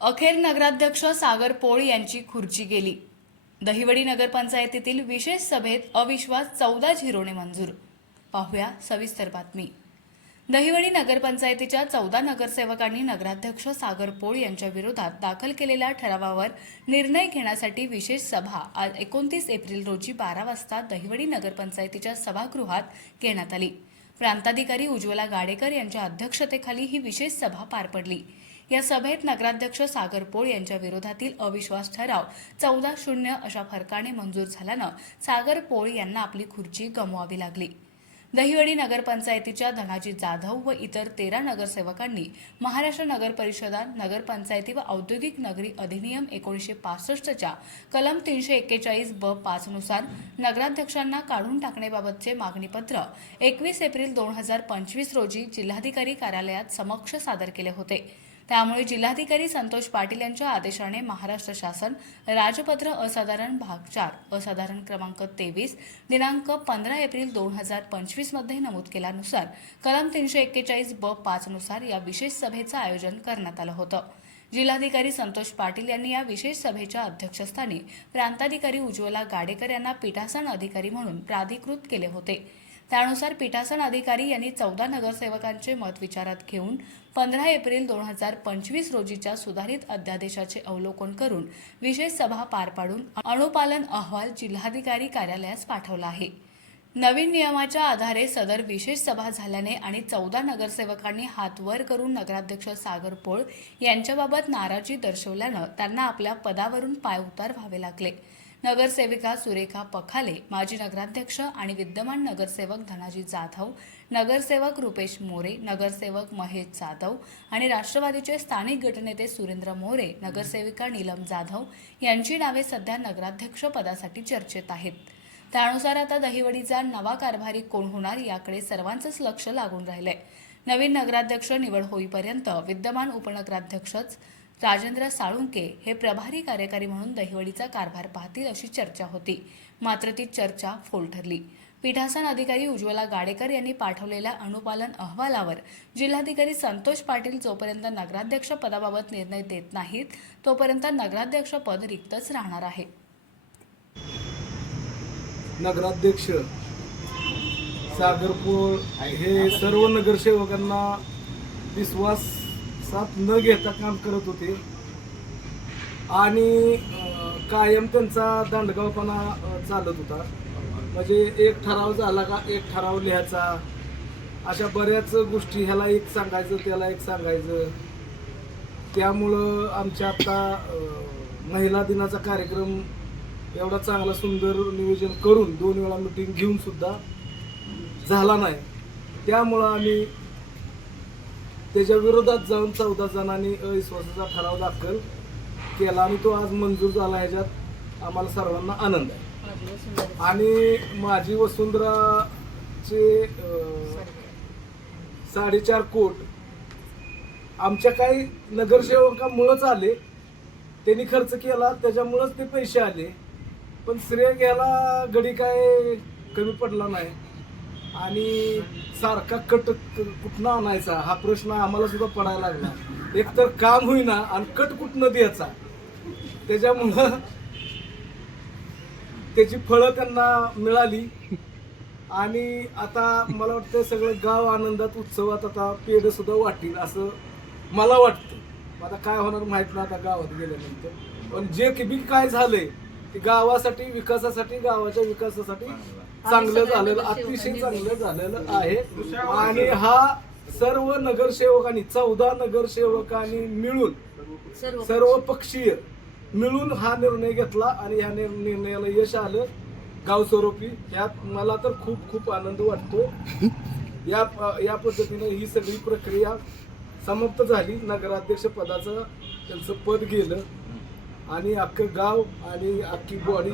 अखेर नगराध्यक्ष सागर पोळ यांची खुर्ची गेली। दहिवडी नगरपंचायतीतील विशेष सभेत अविश्वास 14 झिरोने मंजूर। पाहूया सविस्तर बातमी। दहिवडी नगरपंचायतीच्या 14 नगरसेवकांनी नगराध्यक्ष सागर पोळ यांच्या विरोधात दाखल केलेल्या ठरावावर निर्णय घेण्यासाठी विशेष सभा आज 29 एप्रिल रोजी 12 वाजता दहिवडी नगरपंचायतीच्या सभागृहात घेण्यात आली। प्रांताधिकारी उज्ज्वला गाडेकर यांच्या अध्यक्षतेखाली ही विशेष सभा पार पडली। या सभेत नगराध्यक्ष सागर पोळ यांच्या विरोधातील अविश्वास ठराव 14-0 अशा फरकाने मंजूर झाल्यानं सागर पोळ यांना आपली खुर्ची गमवावी लागली। दहिवडी नगरपंचायतीच्या धनाजी जाधव व इतर 13 नगरसेवकांनी महाराष्ट्र नगर परिषदा नगरपंचायती व औद्योगिक नगरी अधिनियम 1965च्या कलम 341(ब)(5) नुसार नगराध्यक्षांना काढून टाकण्याबाबतचे मागणीपत्र 21 एप्रिल 2025 रोजी जिल्हाधिकारी कार्यालयात समक्ष सादर केले होते। त्यामुळे जिल्हाधिकारी संतोष पाटील यांच्या आदेशाने महाराष्ट्र शासन राजपत्र असाधारण भाग 4 असाधारण क्रमांक 23 दिनांक 15 एप्रिल 2025 मध्ये नमूद केल्यानुसार कलम 341(ब)(5) नुसार या विशेष सभेचं आयोजन करण्यात आलं होतं। जिल्हाधिकारी संतोष पाटील यांनी या विशेष सभेच्या अध्यक्षस्थानी प्रांताधिकारी उज्ज्वला गाडेकर यांना पीठासन अधिकारी म्हणून प्राधिकृत केले होते। त्यानुसार पीठासन अधिकारी यांनी 14 नगरसेवकांचे मत विचारात घेऊन 15 एप्रिल 2025 रोजीच्या सुधारित अध्यादेशाचे अवलोकन करून विशेष सभा पार पाडून अनुपालन अहवाल जिल्हाधिकारी कार्यालयास पाठवला आहे। नवीन नियमाच्या आधारे सदर विशेष सभा झाल्याने आणि 14 नगरसेवकांनी हात वर करून नगराध्यक्ष सागर पोळ यांच्याबाबत नाराजी दर्शवल्यानं त्यांना आपल्या पदावरून पायउतार व्हावे लागले। नगरसेविका सुरेखा पखाले, माजी नगराध्यक्ष आणि विद्यमान नगरसेवक धनाजी जाधव, नगरसेवक रुपेश मोरे, नगरसेवक महेश जाधव आणि राष्ट्रवादीचे स्थानिक गटनेते सुरेंद्र मोरे, नगरसेविका नीलम जाधव यांची नावे सध्या नगराध्यक्ष पदासाठी चर्चेत आहेत। त्यानुसार आता दहिवडीचा नवा कारभारी कोण होणार याकडे सर्वांचंच लक्ष लागून राहिलंय। नवीन नगराध्यक्ष निवड होईपर्यंत विद्यमान उपनगराध्यक्षच राजेंद्र साळुंके हे प्रभारी कार्यकारी म्हणून दहिवडीचा कारभार पाहतील अशी चर्चा होती। मात्र ती चर्चा फोल ठरली। पीठासन अधिकारी उज्ज्वला गाडेकर यांनी पाठवलेल्या अनुपालन अहवालावर जिल्हाधिकारी संतोष पाटील जोपर्यंत नगराध्यक्ष पदाबाबत निर्णय देत नाहीत तोपर्यंत नगराध्यक्ष पद रिक्तच राहणार आहे। नगराध्यक्ष सागर पोळ हे सर्व नगरसेवकांना विश्वासात न घेता काम करत होते आणि कायम त्यांचा दांडगावपणा चालत होता। म्हणजे एक ठराव झाला का एक ठराव लिहायचा, अशा बऱ्याच गोष्टी, ह्याला एक सांगायचं त्याला एक सांगायचं। त्यामुळं आमच्या आता महिला दिनाचा कार्यक्रम एवढा चांगला सुंदर नियोजन करून 2 वेळा मीटिंग घेऊन सुद्धा झाला नाही। त्यामुळं आम्ही त्याच्या विरोधात जाऊन 14 जणांनी अविश्वासाचा ठराव दाखल केला आणि तो आज मंजूर झाला। ह्याच्यात आम्हाला सर्वांना आनंद आहे। आणि माझी वसुंधराचे 4.5 कोटी आमच्या काही नगरसेवकामुळेच आले, त्यांनी खर्च केला त्याच्यामुळेच ते पैसे आले, पण श्रेय घ्यायला गडी काय कमी पडला नाही। आणि सारखा कट कुठनं आणायचा हा प्रश्न आम्हाला सुद्धा पडायला लागला। एक तर काम होईना आणि कट कुठनं द्यायचा, त्याच्यामुळं त्याची फळं त्यांना मिळाली। आणि आता मला वाटतं सगळं गाव आनंदात उत्सवात आता पेढ सुद्धा वाटेल असं मला वाटतं। आता काय होणार माहित नाही आता गावात गेल्यानंतर, पण जे की काय झालंय ते गावासाठी विकासासाठी गावाच्या विकासासाठी चांगलं झालेलं, अतिशय चांगलं झालेलं आहे। आणि हा सर्व नगरसेवकांनी 14 नगरसेवकांनी मिळून सर्व पक्षीय मिळून हा निर्णय घेतला आणि ह्या निर्णयाला यश आलं गावस्वरूपी। यात मला तर खूप खूप आनंद वाटतो। या पद्धतीने ही सगळी प्रक्रिया समाप्त झाली। नगराध्यक्ष पदाचं त्यांचं पद गेलं आणि अख्खं गाव आणि अख्खी बॉडी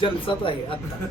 जलसात आहे आता।